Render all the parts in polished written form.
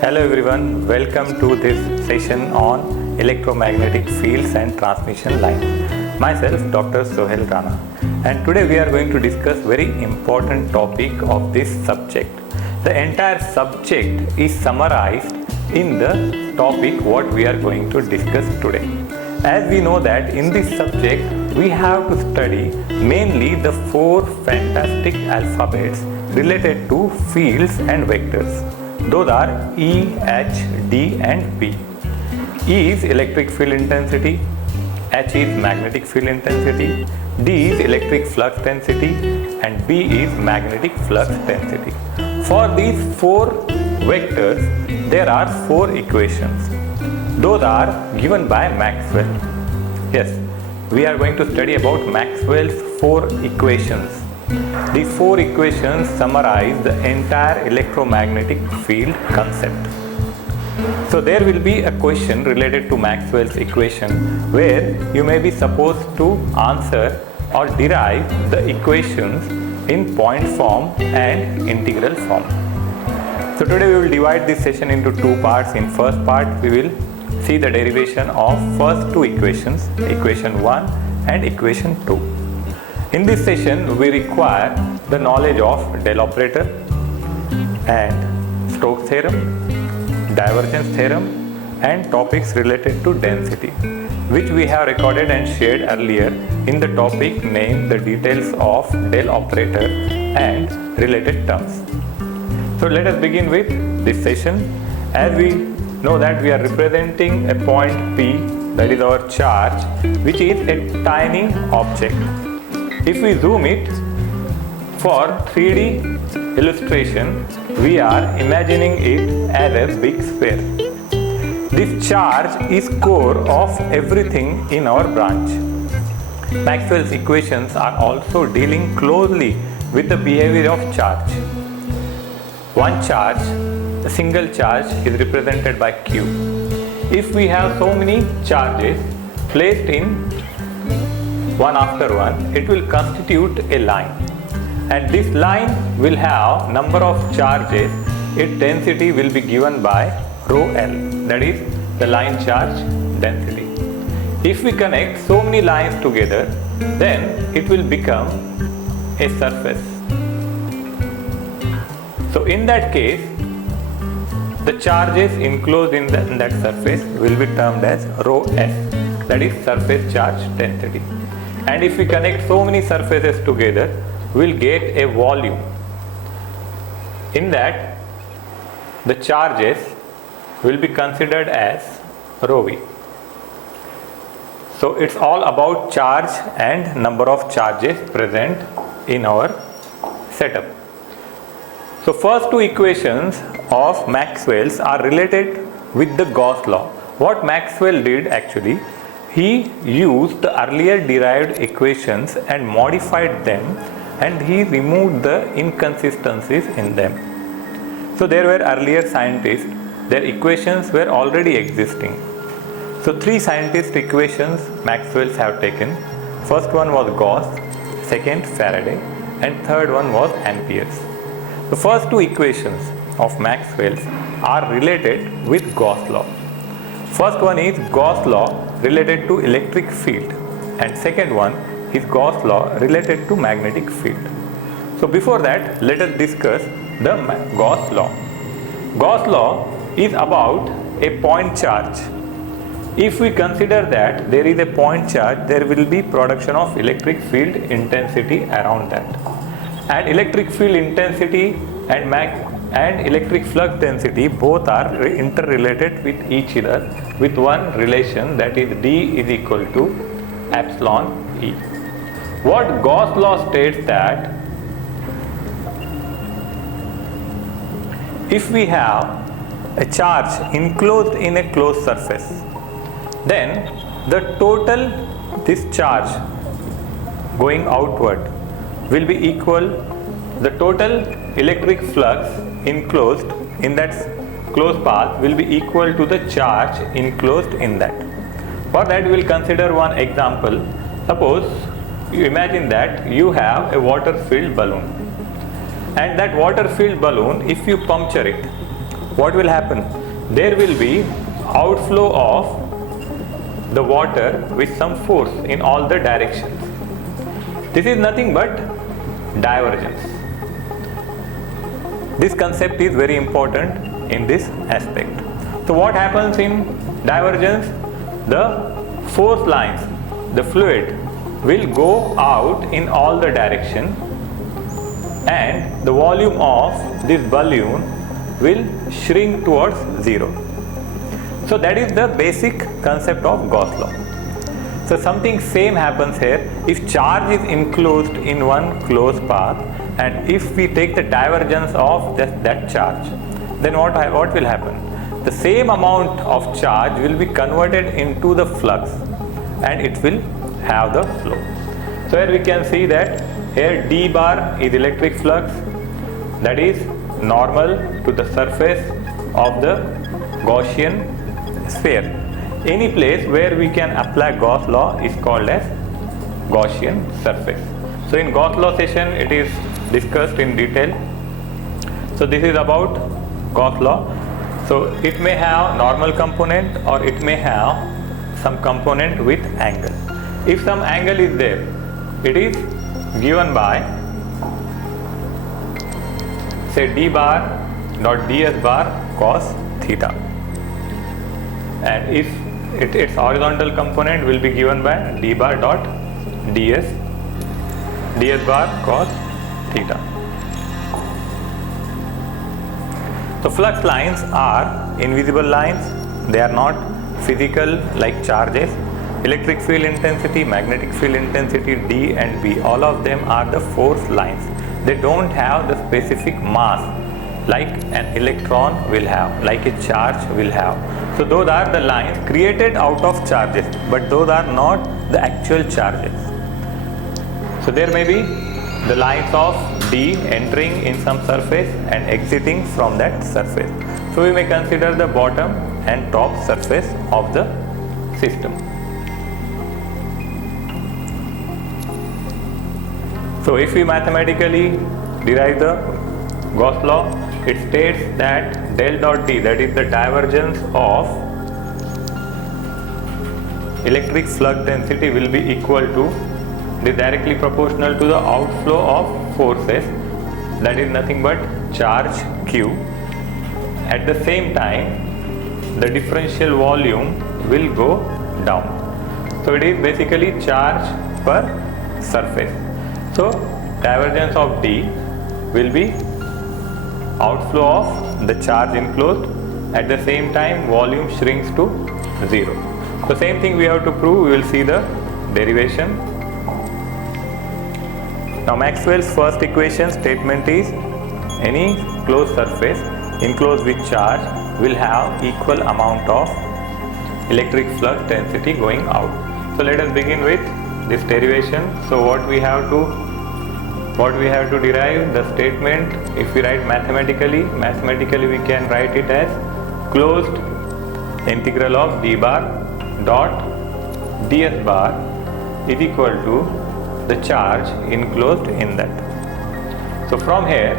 Hello everyone, welcome to this session on electromagnetic fields and transmission line. Myself Dr. Sohail Rana, and today we are going to discuss very important topic of this subject. The entire subject is summarized in the topic what we are going to discuss today. As we know that in this subject we have to study mainly the four fantastic alphabets related to fields and vectors. Those are E, H, D and P. E is electric field intensity, H is magnetic field intensity, D is electric flux density and B is magnetic flux density. For these four vectors, there are four equations. Those are given by Maxwell. Yes, we are going to study about Maxwell's four equations. These four equations summarize the entire electromagnetic field concept. So there will be a question related to Maxwell's equation where you may be supposed to answer or derive the equations in point form and integral form. So today we will divide this session into two parts. In first part we will see the derivation of first two equations, equation 1 and equation 2. In this session we require the knowledge of del operator and Stokes theorem, divergence theorem and topics related to density, which we have recorded and shared earlier in the topic named the details of del operator and related terms. So let us begin with this session. As we know that we are representing a point P, that is our charge, which is a tiny object. If we zoom it for 3D illustration, we are imagining it as a big sphere. This charge is core of everything in our branch. Maxwell's equations are also dealing closely with the behavior of charge. One charge, a single charge, is represented by Q. If we have so many charges placed in one after one, it will constitute a line, and this line will have number of charges. Its density will be given by rho L, that is the line charge density. If we connect so many lines together, then it will become a surface. So in that case, the charges enclosed in that surface will be termed as rho S, that is surface charge density. And if we connect so many surfaces together, we will get a volume. In that, the charges will be considered as rho V. So it's all about charge and number of charges present in our setup. So first two equations of Maxwell's are related with the Gauss law. What Maxwell did actually, he used the earlier derived equations and modified them, and he removed the inconsistencies in them. So there were earlier scientists, their equations were already existing. So three scientist equations Maxwell's have taken. First one was Gauss, second Faraday, and third one was Ampere's. The first two equations of Maxwell's are related with Gauss law. First one is Gauss law related to electric field, and second one is Gauss law related to magnetic field. So before that, let us discuss the Gauss law. Gauss law is about a point charge. If we consider that there is a point charge, there will be production of electric field intensity around that. And electric field intensity and electric flux density both are interrelated with each other with one relation, that is D is equal to epsilon E. What Gauss law states that if we have a charge enclosed in a closed surface, then the total discharge going outward will be equal, the total electric flux enclosed in that closed path will be equal to the charge enclosed in that. For that we will consider one example. Suppose you imagine that you have a water filled balloon, and that water filled balloon, if you puncture it, what will happen? There will be outflow of the water with some force in all the directions. This is nothing but divergence. This concept is very important in this aspect. So what happens in divergence? The force lines, the fluid will go out in all the direction, and the volume of this balloon will shrink towards zero. So that is the basic concept of Gauss law. So something same happens here. If charge is enclosed in one closed path, and if we take the divergence of that charge, then what will happen? The same amount of charge will be converted into the flux, and it will have the flow. So here we can see that here d bar is electric flux, that is normal to the surface of the Gaussian sphere. Any place where we can apply Gauss law is called as Gaussian surface. So in Gauss law session it is discussed in detail. So this is about Gauss law. So it may have normal component or it may have some component with angle. If some angle is there, it is given by, say, d bar dot ds bar cos theta, and if its horizontal component will be given by d bar dot ds bar cos theta. So flux lines are invisible lines. They are not physical like charges. Electric field intensity, magnetic field intensity, D and B, all of them are the force lines. They don't have the specific mass like an electron will have, like a charge will have. So those are the lines created out of charges, but those are not the actual charges. So there may be the lines of D entering in some surface and exiting from that surface. So we may consider the bottom and top surface of the system. So if we mathematically derive the Gauss law, it states that del dot D, that is the divergence of electric flux density, will be equal to, it is directly proportional to the outflow of forces, that is nothing but charge Q. At the same time, the differential volume will go down. So it is basically charge per surface. So divergence of D will be outflow of the charge enclosed, at the same time volume shrinks to zero. So same thing we have to prove. We will see the derivation. Now Maxwell's first equation statement is any closed surface enclosed with charge will have equal amount of electric flux density going out. So let us begin with this derivation. So what we have to derive the statement. If we write mathematically we can write it as closed integral of d bar dot ds bar is equal to the charge enclosed in that. So from here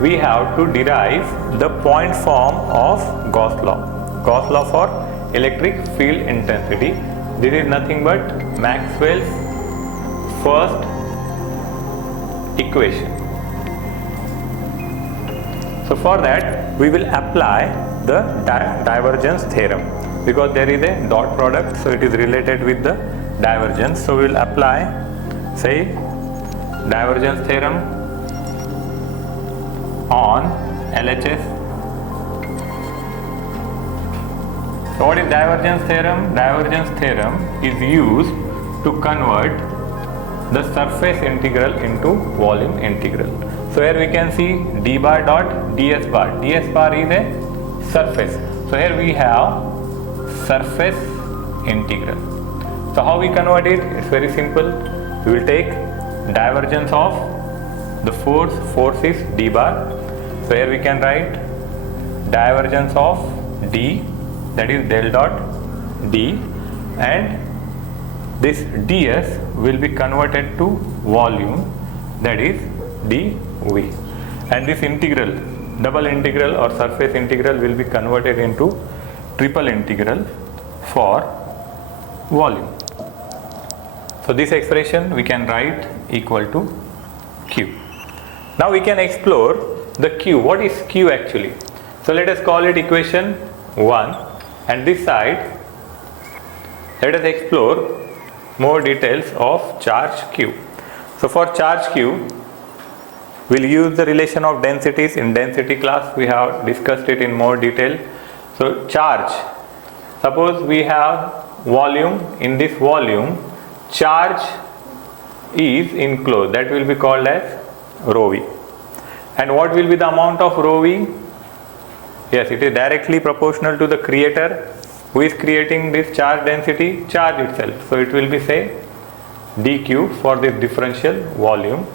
we have to derive the point form of Gauss law. Gauss law for electric field intensity. This is nothing but Maxwell's first equation. So for that we will apply the divergence theorem, because there is a dot product, so it is related with the divergence. So we will apply, say, divergence theorem on LHS. So what is divergence theorem? Divergence theorem is used to convert the surface integral into volume integral. So here we can see d bar dot ds bar. ds bar is a surface. So here we have surface integral. So how we convert it? It's very simple. We will take divergence of the force is d bar. So here we can write divergence of d, that is del dot d, and this ds will be converted to volume, that is dv, and this integral double integral or surface integral will be converted into triple integral for volume. So this expression we can write equal to Q. Now we can explore the Q. What is Q actually? So let us call it equation 1, and this side let us explore more details of charge Q. So for charge Q, we'll use the relation of densities. In density class we have discussed it in more detail. So charge, suppose we have volume. In this volume, charge is enclosed, that will be called as rho v. And what will be the amount of rho v? Yes, it is directly proportional to the creator. Who is creating this charge density? Charge itself. So it will be, say, dq for this differential volume,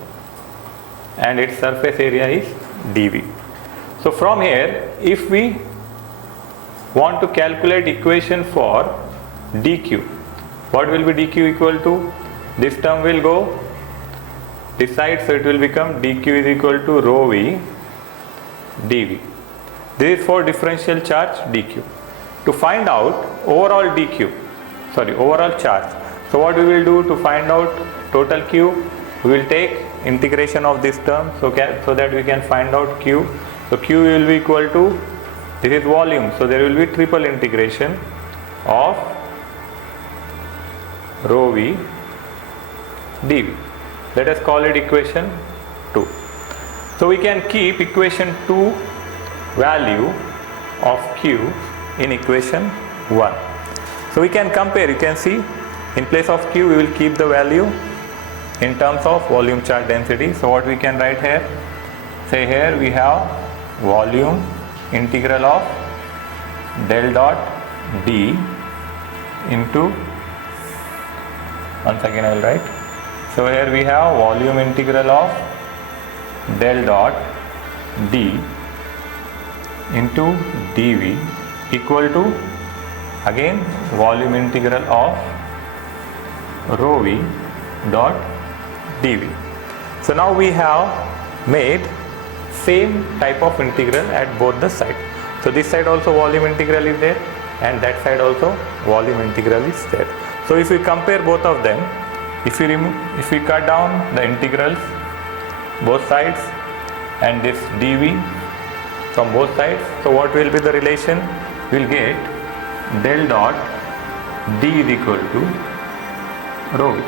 and its surface area is dv. So from here, if we want to calculate equation for dq, what will be dq equal to? This term will go this side, so it will become dq is equal to rho v dv. This is for differential charge dq. To find out overall charge, so what we will do to find out total q? We will take integration of this term, so that we can find out q. So q will be equal to, this is volume, so there will be triple integration of rho v dv. Let us call it equation 2. So we can keep equation 2 value of q in equation 1. So we can compare, you can see, in place of q we will keep the value in terms of volume charge density. So what we can write here? Say here we have volume integral of del dot d into, once again I will write. So here we have volume integral of del dot d into dv equal to, again, volume integral of rho v dot dv. So now we have made same type of integral at both the sides. So this side also volume integral is there, and that side also volume integral is there. So if we compare both of them, if we cut down the integrals both sides and this dv from both sides, so what will be the relation? We'll get del dot d is equal to rho v.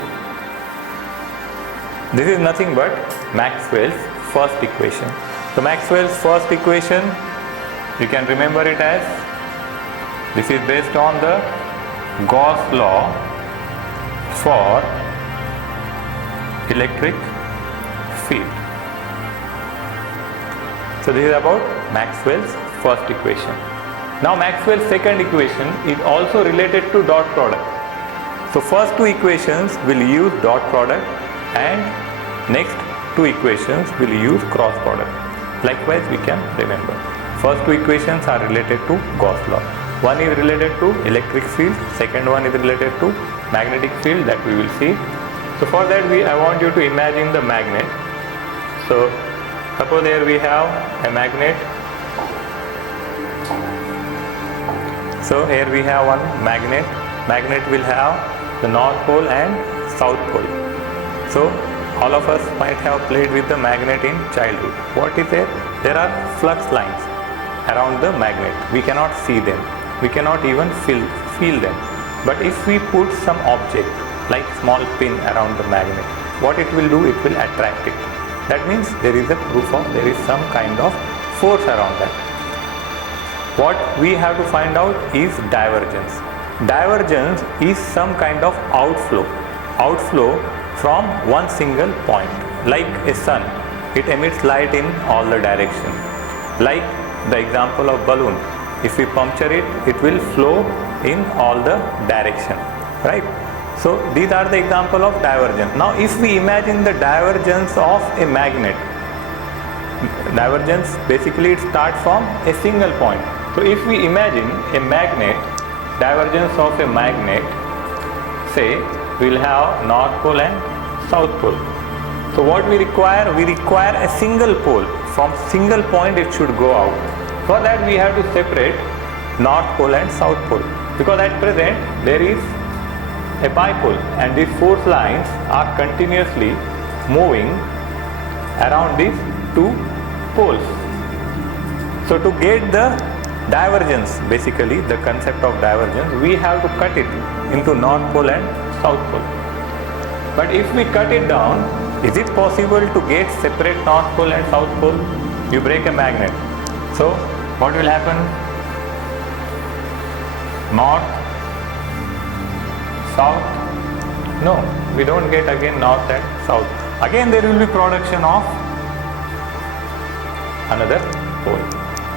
This is nothing but Maxwell's first equation. So Maxwell's first equation, you can remember it as, this is based on the Gauss law for electric field. So this is about Maxwell's first equation. Now Maxwell's second equation is also related to dot product. So first two equations will use dot product, and next two equations will use cross product. Likewise we can remember. First two equations are related to Gauss law. One is related to electric field, second one is related to magnetic field, that we will see. So for that I want you to imagine the magnet. So suppose here we have a magnet. So here we have one magnet. Magnet will have the north pole and south pole. So all of us might have played with the magnet in childhood. What is there? There are flux lines around the magnet. We cannot see them. We cannot even feel them. But if we put some object like small pin around the magnet, what it will do? It will attract it. That means there is a proof of there is some kind of force around that. What we have to find out is divergence. Divergence is some kind of outflow from one single point. Like a sun, it emits light in all the directions. Like the example of balloon, if we puncture it, it will flow in all the direction, right? So these are the example of divergence. Now if we imagine the divergence of a magnet, divergence basically it starts from a single point. So if we imagine a magnet, divergence of a magnet, say we'll have north pole and south pole. So what we require? We require a single pole. From single point it should go out. For that we have to separate north pole and south pole, because at present there is a bipole and these force lines are continuously moving around these two poles. So to get the divergence, basically the concept of divergence, we have to cut it into north pole and south pole. But if we cut it down, is it possible to get separate north pole and south pole? You break a magnet. So what will happen? North, south? No, we don't get again north and south. Again there will be production of another pole.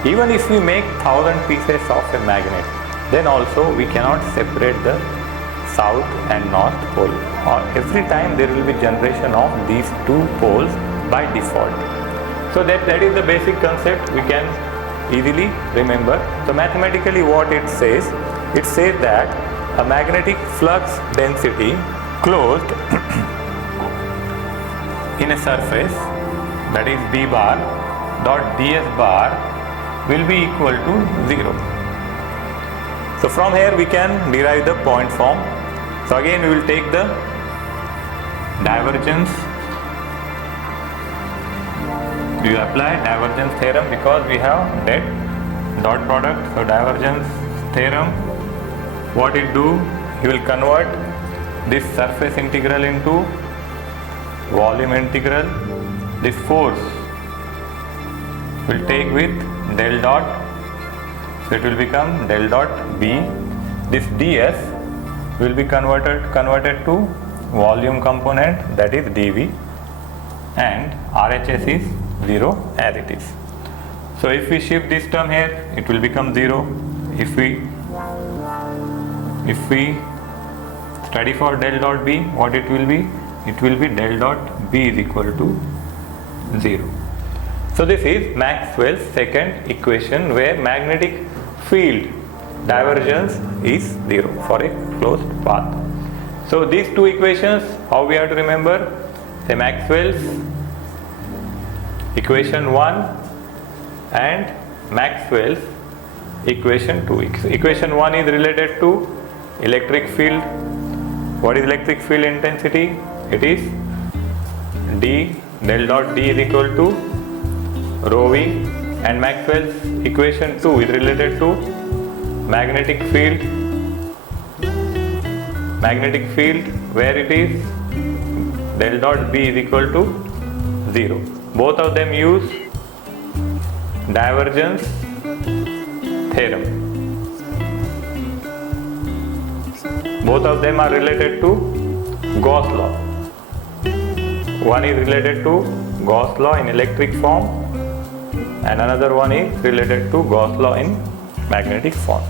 Even if we make 1000 pieces of a magnet, then also we cannot separate the south and north pole. Every time there will be generation of these two poles by default. So that is the basic concept we can easily remember. So mathematically what it says that a magnetic flux density closed in a surface, that is B bar dot ds bar, will be equal to 0. So from here we can derive the point form. So again we will take the divergence. We will apply divergence theorem because we have that dot product. So divergence theorem, what it do? You will convert this surface integral into volume integral. This force will take with del dot, so it will become del dot B. This ds will be converted to volume component, that is dV, and RHS is 0 as it is. So if we shift this term here, it will become 0. If we study for del dot B, what it will be? It will be del dot B is equal to 0. So this is Maxwell's second equation, where magnetic field divergence is 0 for a closed path. So these two equations, how we have to remember? Say Maxwell's equation 1 and Maxwell's equation 2. Equation 1 is related to electric field. What is electric field intensity? It is D, del dot D is equal to rho V, and Maxwell's equation 2 is related to magnetic field, where it is del dot B is equal to 0. Both of them use divergence theorem. Both of them are related to Gauss law. One is related to Gauss law in electric form, and another one is related to Gauss law in magnetic form.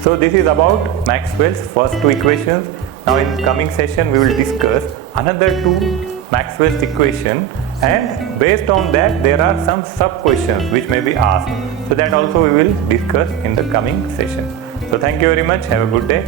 So this is about Maxwell's first two equations. Now in coming session we will discuss another two Maxwell's equation, and based on that there are some sub questions which may be asked. So that also we will discuss in the coming session. So thank you very much. Have a good day.